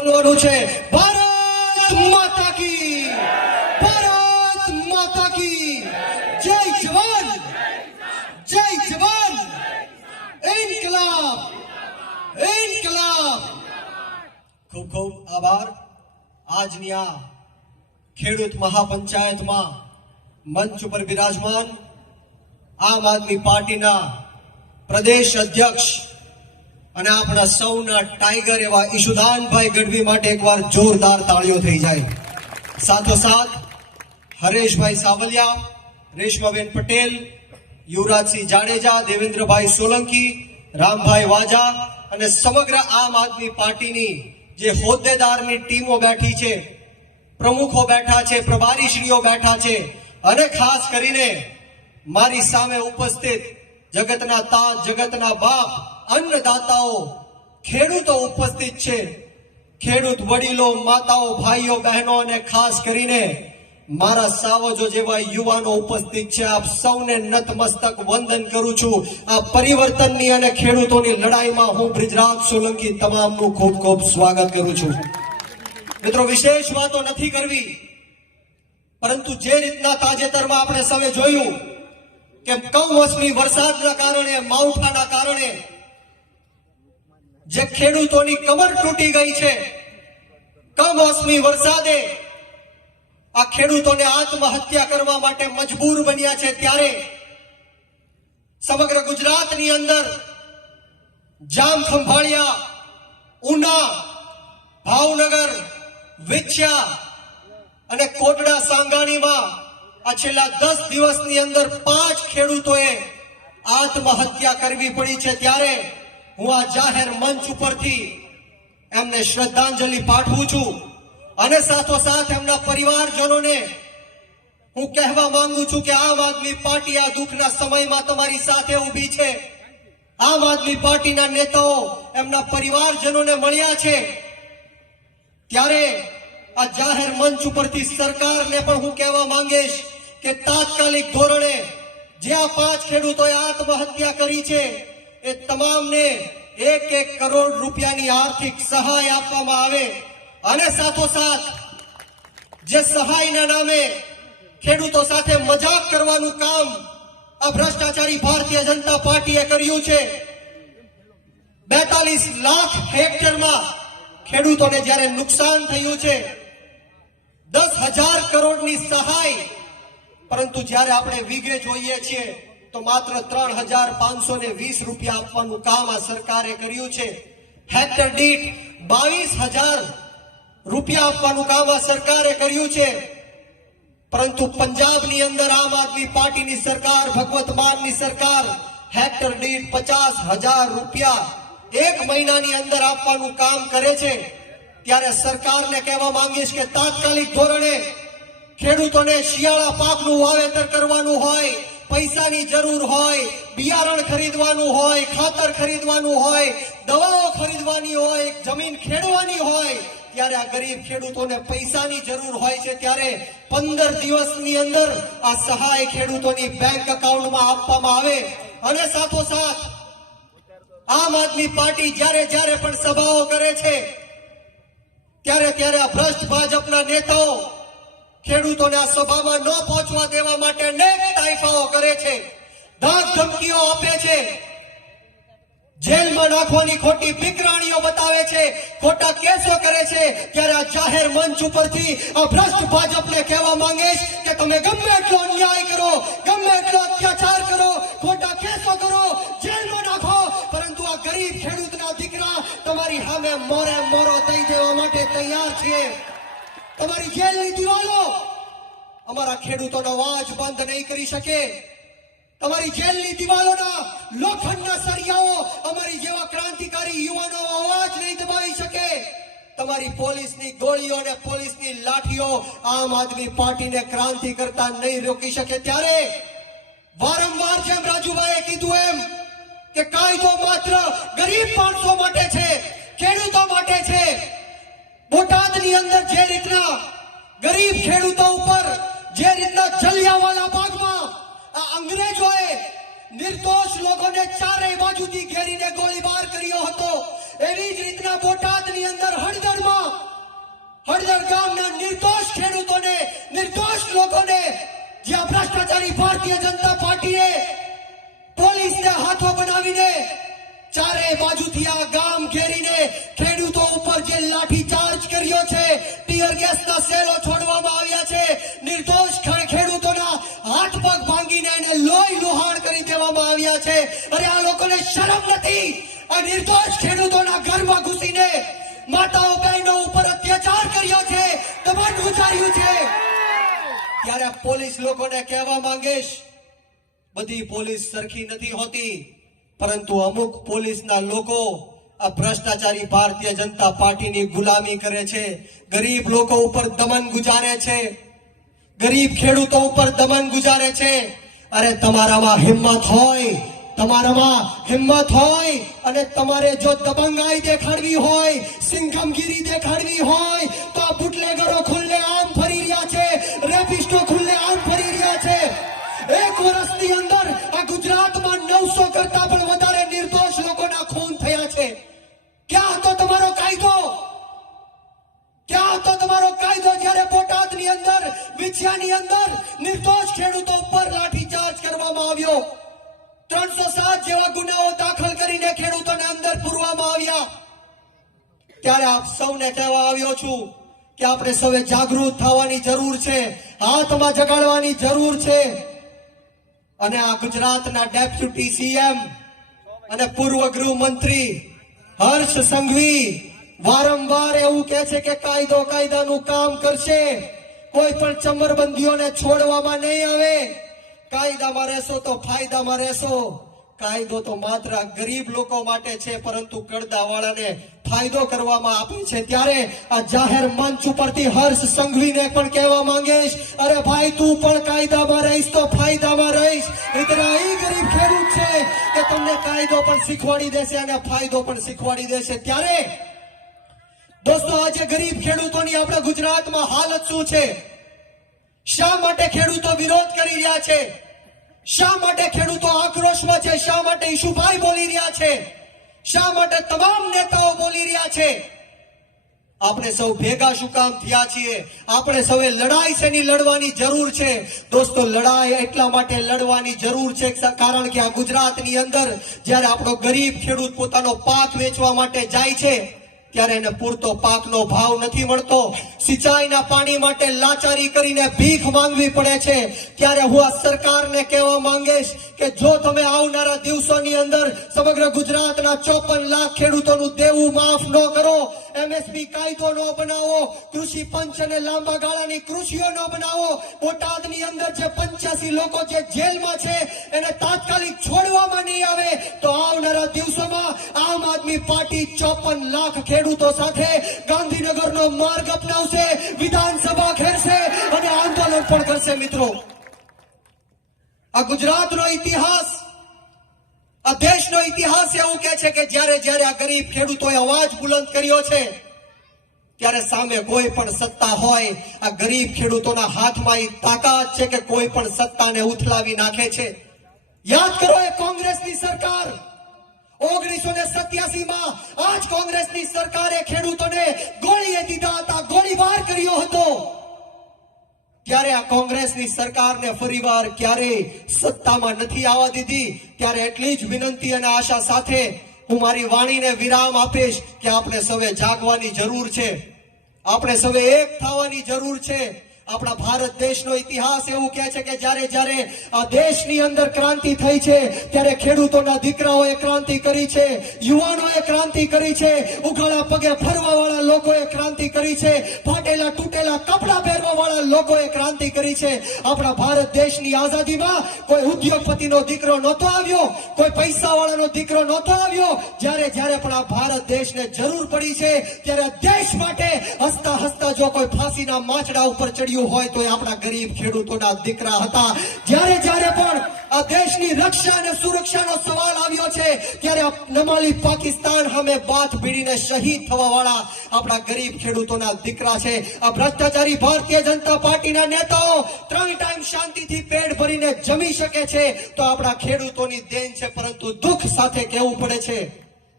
બોલવાનું છે ભારત માતા કી ભારત માતા કી જય જવાન જય જવાન ઇન્કલાબ ઇન્કલાબ ખૂબ ખૂબ આભાર આજની આ ખેડૂત મહાપંચાયતમાં મંચ ઉપર બિરાજમાન આમ આદમી પાર્ટીના પ્રદેશ અધ્યક્ષ અને આપણા સૌના ટાઈગર એવા ઈશુદાનભાઈ ગઢવી માટે એકવાર જોરદાર તાળીઓ થઈ જાય સાથોસાથ હરેશભાઈ સાવલિયા રેશમાબેન પટેલ યુવરાજસિંહ જાડેજા દેવેન્દ્રભાઈ સોલંકી રામભાઈ વાજા અને સમગ્ર આમ આદમી પાર્ટીની જે હોદ્દેદારની ટીમો બેઠી છે પ્રમુખો બેઠા છે પ્રભારીશ્રીઓ બેઠા છે અને ખાસ કરીને મારી સામે ઉપસ્થિત જગતના તાજ જગતના બાપ અન્નદાતાઓ ખેડૂતો ઉપસ્થિત છે ખેડૂત વડીલો માતાઓ ભાઈઓ બહેનો અને ખાસ કરીને મારા સાવજો જેવા યુવાનો ઉપસ્થિત છે આપ સૌને નતમસ્તક વંદન કરું છું આ પરિવર્તનની અને ખેડૂતોની લડાઈમાં હું બ્રિજરાજ સોલંકી તમામનું ખૂબ ખૂબ સ્વાગત કરું છું મિત્રો વિશેષ વાતો નથી કરવી પરંતુ જે રીતના તાજેતરમાં આપણે સૌએ જોયું કે કમોસમી વરસાદના કારણે માવઠાના કારણે જે ખેડૂતોની કમર તૂટી ગઈ છે કમોસમી વરસાદે આ ખેડૂતોને આત્મહત્યા કરવા માટે મજબૂર બન્યા છે ત્યારે સમગ્ર ગુજરાતની અંદર જામ ખંભાળિયા ઉના ભાવનગર વિછ્યા અને કોટડા સાંગાણીમાં આ છેલ્લા દસ દિવસની અંદર પાંચ ખેડૂતોએ આત્મહત્યા કરવી પડી છે ત્યારે હું આ જાહેર મંચ ઉપરથી એમને શ્રદ્ધાંજલિ પાઠવું છું અને સાથોસાથ એમના પરિવારજનોને હું કહેવા માંગુ છું કે આમ આદમી પાર્ટી આ દુઃખના સમયમાં તમારી સાથે ઊભી છે આમ આદમી પાર્ટીના નેતાઓ એમના પરિવારજનોને મળ્યા છે ત્યારે આ જાહેર મંચ ઉપરથી સરકારને પણ હું કહેવા માંગીશ કે તાત્કાલિક ધોરણે જે આ પાંચ ખેડૂતોએ આત્મહત્યા કરી છે એ તમામને એક એક કરોડ રૂપિયાની આર્થિક સહાય આપવામાં આવે અને સાથોસાથ જે સહાયના નામે ખેડૂતો સાથે મજાક કરવાનું કામ આ ભ્રષ્ટાચારી ભારતીય જનતા પાર્ટીએ કર્યું છે બેતાલીસ લાખ હેક્ટરમાં ખેડૂતોને જ્યારે નુકસાન થયું છે દસ હજાર કરોડની સહાય પરંતુ જ્યારે આપણે વીઘે જોઈએ છીએ તો માત્ર ત્રણ હજાર પાંચસો ને વીસ રૂપિયા આપવાનું કામ આ સરકારે કર્યું છે હેક્ટર દીઠ બાવીસ હજાર રૂપિયા આપવાનું કામ આ સરકારે કર્યું છે પરંતુ પંજાબની અંદર આમ આદમી પાર્ટીની સરકાર ભગવત માનની સરકાર હેક્ટર દીઠ પચાસ હજાર રૂપિયા એક મહિનાની અંદર આપવાનું કામ કરે છે ત્યારે સરકારને કહેવા માંગીશ કે તાત્કાલિક ધોરણે ખેડૂતોને શિયાળા પાકનું વાવેતર કરવાનું હોય પૈસાની જરૂર હોય બિયારણ ખરીદવાનું હોય ખાતર ખરીદવાનું હોય દવાઓ ખરીદવાની હોય જમીન ખેડવાની હોય ત્યારે આ ગરીબ ખેડૂતોને પૈસાની જરૂર હોય છે ત્યારે પંદર દિવસની અંદર આ સહાય ખેડૂતોની બેંક એકાઉન્ટમાં આપવામાં આવે અને સાથોસાથ આમ આદમી પાર્ટી જ્યારે જ્યારે પણ સભાઓ કરે છે ત્યારે ત્યારે આ ભ્રષ્ટ ભાજપના નેતાઓ ખેડૂતોને આ સભામાં ન પહોંચવા દેવા માટે અનેક તાઇફાઓ કરે છે ધાક ધમકીઓ આપે છે જેલમાં નાખવાની ખોટી ફિકરાણીઓ બતાવે છે ખોટા કેસો કરે છે ત્યારે આ જાહેર મંચ ઉપરથી આ ભ્રષ્ટ ભાજપને કહેવા માંગીશ કે તમે ગમે એટલો અન્યાય કરો ગમે એટલો અત્યાચાર કરો ખોટા કેસો કરો જેલમાં નાખો પરંતુ આ ગરીબ ખેડૂતના દીકરા તમારી હામે મોરે મોરો થઈ જવા માટે તૈયાર છે તમારી જેલની દિવાલો અમારા ખેડૂતોનો અવાજ બંધ નહીં કરી શકે તમારી જેલની દિવાલોના લોખંડના સરિયાઓ અમારી જેવા ક્રાંતિકારી યુવાનો અવાજ નહીં દબાવી શકે તમારી પોલીસની ગોળીઓ અને પોલીસની લાઠીઓ આમ આદમી પાર્ટીને ક્રાંતિ કરતા નહીં રોકી શકે ત્યારે વારંવાર જેમ રાજુભાઈએ કીધું એમ કે કાયદો માત્ર ગરીબ નિર્દોષ ખેડૂતોને નિર્દોષ લોકોને જ્યાં ભ્રષ્ટાચારી ભારતીય જનતા પાર્ટીએ પોલીસને હાથો બનાવીને ચારે બાજુથી આ ગામ ઘેરીને ખેડૂતો ઉપર જે લાઠી ચાર્જ કર્યો છે ટીયર ગેસના સેલો છોડવામાં આવ્યા છે નિર્દોષ ખેડૂતોના હાથ પગ ભાંગીને એને લોહી લોહાણ કરી દેવામાં આવ્યા છે અરે આ લોકોને શરમ નથી આ નિર્દોષ ખેડૂતોના ઘરમાં ઘૂસીને માતાઓ બહેનો ઉપર અત્યાચાર સંકટ છે ત્યારે પોલીસ લોકોને કહેવા માંગીશ બધી પોલીસ સરખી નથી હોતી પરંતુ અમુક પોલીસના લોકો આ ભ્રષ્ટાચારી ભારતીય જનતા પાર્ટીની ગુલામી કરે છે ગરીબ લોકો ઉપર દમન ગુજારે છે ગરીબ ખેડૂતો ઉપર દમન ગુજારે છે અરે તમારામાં હિંમત હોય તમારામાં હિંમત હોય અને તમારે જો દબંગાઈ દેખાડવી હોય સિંઘમગીરી દેખાડવી હોય તો આ બુટલેગરો ખુલ્લા કરવામાં આવ્યો ત્રણસો સાત જેવા ગુનાઓ દાખલ કરીને ખેડૂતોને અંદર પૂરવામાં આવ્યા ત્યારે આપ સૌને કહેવા આવ્યો છું કે આપણે સૌએ જાગૃત થવાની જરૂર છે હાથમાં જગાડવાની જરૂર છે અને આ ગુજરાતના ડેપ્યુટી સીએમ અને પૂર્વ ગૃહમંત્રી હર્ષ સંઘવી વારંવાર એવું કહે છે કે કાયદો કાયદાનું કામ કરશે કોઈ પણ ચમરબંધીઓને છોડવામાં નહીં આવે કાયદામાં રહેશો તો ફાયદામાં રહેશો કાયદો તો માત્ર ગરીબ લોકો માટે છે પરંતુ વાળાને ફાયદો કરવામાં આપે છે ત્યારે આ જાહેર મંચ ઉપરથી હર્ષ સંઘવીને પણ કહેવા માંગીશ અરે ભાઈ તું પણ કાયદામાં રહીશ તો ફાયદામાં રહીશ ઇતના એ ગરીબ ખેડૂત છે કે તમને કાયદો પણ શીખવાડી દેશે અને ફાયદો પણ શીખવાડી દેશે ત્યારે દોસ્તો આજે ગરીબ ખેડૂતોની આપણા ગુજરાતમાં હાલત શું છે શા માટે ખેડૂતો વિરોધ કરી રહ્યા છે શા માટે ખેડૂતો આક્રોશમાં છે શા માટે ઈશુભાઈ બોલી રહ્યા છે શા માટે તમામ નેતાઓ બોલી રહ્યા છે આપણે સૌ ભેગા શું કામ થયા છીએ આપણે સૌએ લડાઈ છે શેની લડવાની જરૂર છે દોસ્તો લડાઈ એટલા માટે લડવાની જરૂર છે કારણ કે આ ગુજરાતની અંદર જ્યારે આપણો ગરીબ ખેડૂત પોતાનો પાક વેચવા માટે જાય છે ત્યારે એને પૂરતો પાકનો ભાવ નથી મળતો સિંચાઈના પાણી માટે લાચારી કરીને ભીખ માંગવી પડે છે ત્યારે હું આ સરકારને કહેવા માંગીશ કે જો તમે આવનારા દિવસોની અંદર સમગ્ર ગુજરાતના ચોપન લાખ ખેડૂતોનું દેવું માફ ન કરો એમએસપી કાયદો ન બનાવો કૃષિ પંચ અને લાંબા ગાળાની કૃષિઓ ન બનાવો બોટાદની અંદર જે પંચ્યાસી લોકો જે જેલમાં છે એને તાત્કાલિક આદમી પાર્ટી ચોપન લાખ ખેડૂતો સાથે ગાંધીનગરનો માર્ગ અપનાવશે વિધાનસભા ખેડશે અને આંદોલન પણ કરશે મિત્રો આ ગુજરાતનો ઇતિહાસ આ દેશનો ઇતિહાસ એવું કે છે કે જ્યારે જ્યારે આ ગરીબ ખેડૂતોએ અવાજ બુલંદ કર્યો છે ત્યારે સામે કોઈ પણ સત્તા હોય આ ગરીબ ખેડૂતોના હાથમાં એ તાકાત છે કે કોઈ પણ સત્તાને ઉથલાવી નાખે છે યાદ કરો એ કોંગ્રેસની સરકાર ઓગણીસો ને સત્યાસી માં આજ કોંગ્રેસની સરકારે ખેડૂતોને ગોળીએ દીધા હતા ગોળીબાર કર્યો હતો ત્યારે આ કોંગ્રેસની સરકારને ફરીવાર ક્યારે સત્તામાં નથી આવવા દીધી ત્યારે એટલી જ વિનંતી અને આશા સાથે હું મારી વાણીને વિરામ આપીશ કે આપણે સૌએ જાગવાની જરૂર છે આપણે સૌએ એક થવાની જરૂર છે આપણા ભારત દેશનો ઇતિહાસ એવું કહે છે કે જ્યારે જ્યારે આ દેશની અંદર ક્રાંતિ થઈ છે ત્યારે ખેડૂતોના દીકરાઓએ ક્રાંતિ કરી છે યુવાનોએ ક્રાંતિ કરી છે ઉઘાડા પગે ફરવાવાળા લોકોએ ક્રાંતિ કરી છે ફાટેલા તૂટેલા કપડાં પહેરવાવાળા લોકોએ ક્રાંતિ કરી છે આપણા ભારત દેશની આઝાદીમાં કોઈ ઉદ્યોગપતિનો દીકરો નહોતો આવ્યો કોઈ પૈસાવાળાનો દીકરો નહોતો આવ્યો જ્યારે જ્યારે પણ આ ભારત દેશને જરૂર પડી છે ત્યારે દેશ માટે હસતા હસતા જો કોઈ ફાંસીના માછડા ઉપર ચડ્યું ગયું હોય તો આપણા ગરીબ ખેડૂતોના દીકરા હતા જ્યારે જ્યારે પણ આ દેશની રક્ષા અને સુરક્ષાનો સવાલ આવ્યો છે ત્યારે નમાલી પાકિસ્તાન સામે બાથ ભીડીને શહીદ થવા વાળા આપણા ગરીબ ખેડૂતોના દીકરા છે આ ભ્રષ્ટાચારી ભારતીય જનતા પાર્ટીના નેતાઓ ત્રણ ટાઈમ શાંતિથી પેટ ભરીને જમી શકે છે તો આપણા ખેડૂતોની દેન છે પરંતુ દુઃખ સાથે કહેવું પડે છે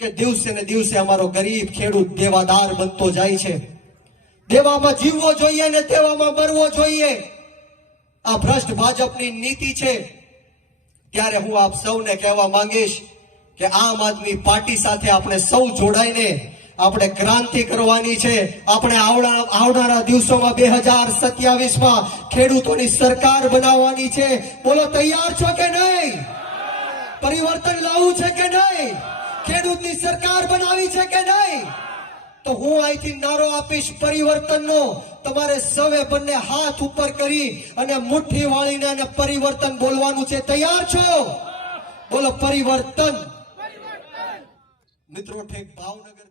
કે દિવસે ને દિવસે અમારો ગરીબ ખેડૂત દેવાદાર બનતો જાય છે તેવામાં જીવવો જોઈએ ને તેવામાં મરવો જોઈએ આ ભ્રષ્ટ ભાજપની નીતિ છે ત્યારે હું આપ સૌને કહેવા માંગીશ કે આમ આદમી પાર્ટી સાથે આપણે સૌ જોડાઈને આપણે ક્રાંતિ કરવાની છે આપણે આવનારા દિવસોમાં બે હજાર સત્યાવીસમાં ખેડૂતોની સરકાર બનાવવાની છે બોલો તૈયાર છો કે નહીં પરિવર્તન લાવવું છે કે નહીં ખેડૂતની સરકાર બનાવી છે કે નહીં તો હું અહીંથી નારો આપીશ પરિવર્તન નો તમારે સવે બંને હાથ ઉપર કરી અને મુઠ્ઠી વાળીને અને પરિવર્તન બોલવાનું છે તૈયાર છો બોલો પરિવર્તન મિત્રો ઠેક ભાવનગર